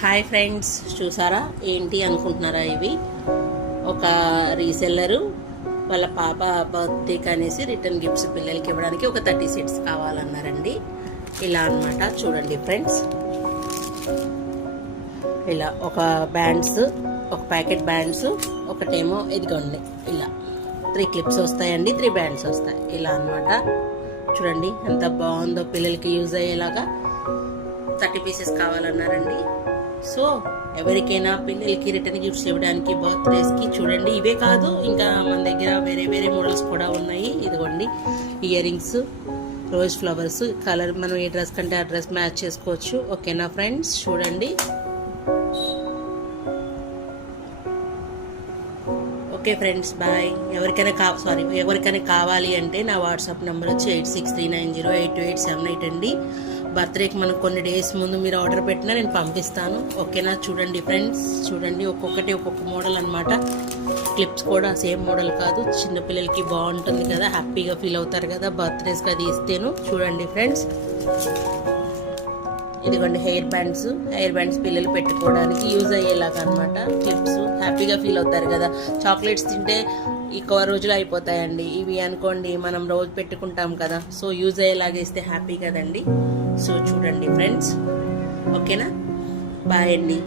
Hi friends, చూసారా ఏంటి అనుకుంటున్నారా? ఇవి ఒక రీసెల్లరు వాళ్ళ పాప బర్త్డేకి అనేసి రిటర్న్ గిఫ్ట్స్ పిల్లలకి ఇవ్వడానికి ఒక 30 సెట్స్ కావాలన్నారండి. ఇలా అన్నమాట. చూడండి ఫ్రెండ్స్, ఇలా ఒక బ్యాండ్స్, ఒక ప్యాకెట్ బ్యాండ్స్, ఒకటేమో ఇదిగోండి ఇలా 3 క్లిప్స్ వస్తాయండి, 3 బ్యాండ్స్ వస్తాయి. ఇలా అన్నమాట. చూడండి ఎంత బాగుందో, పిల్లలకి యూజ్ అయ్యేలాగా 30 పీసెస్ కావాలన్నారండి. సో ఎవరికైనా పిల్లలకి రిటర్న్ గిఫ్ట్స్ ఇవ్వడానికి బర్త్డేస్కి చూడండి. ఇవే కాదు, ఇంకా మన దగ్గర వేరే వేరే మోడల్స్ కూడా ఉన్నాయి. ఇదిగోండి ear rings, rose flowers, colour మనం ఏ డ్రెస్ కంటే ఆ డ్రెస్ మ్యాచ్ చేసుకోవచ్చు. ఓకేనా ఫ్రెండ్స్? చూడండి. Okay friends, bye. ఎవరికైనా కావాలి అంటే నా వాట్సాప్ నెంబర్ వచ్చి 8639082878 అండి. బర్త్డేకి మనం కొన్ని డేస్ ముందు మీరు ఆర్డర్ పెట్టినా నేను పంపిస్తాను. ఓకేనా? చూడండి ఫ్రెండ్స్, చూడండి ఒక్కొక్కటి ఒక్కొక్క మోడల్ అనమాట. క్లిప్స్ కూడా సేమ్ మోడల్ కాదు, చిన్నపిల్లలకి బాగుంటుంది కదా, హ్యాపీగా ఫీల్ అవుతారు కదా బర్త్డేస్కి అది ఇస్తేను. చూడండి ఫ్రెండ్స్, ఇదిగోండి హెయిర్ బ్యాండ్స్ పిల్లలు పెట్టుకోవడానికి యూజ్ అయ్యేలాగా అనమాట. క్లిప్స్ హ్యాపీగా ఫీల్ అవుతారు కదా. చాక్లెట్స్ తింటే ఎక్కువ రోజులు అయిపోతాయండి. ఇవి అనుకోండి మనం రోజు పెట్టుకుంటాం కదా, సో యూజ్ అయ్యేలాగా ఇస్తే హ్యాపీ కదండి. సో చూడండి ఫ్రెండ్స్, ఓకేనా? బాయ్ అండి.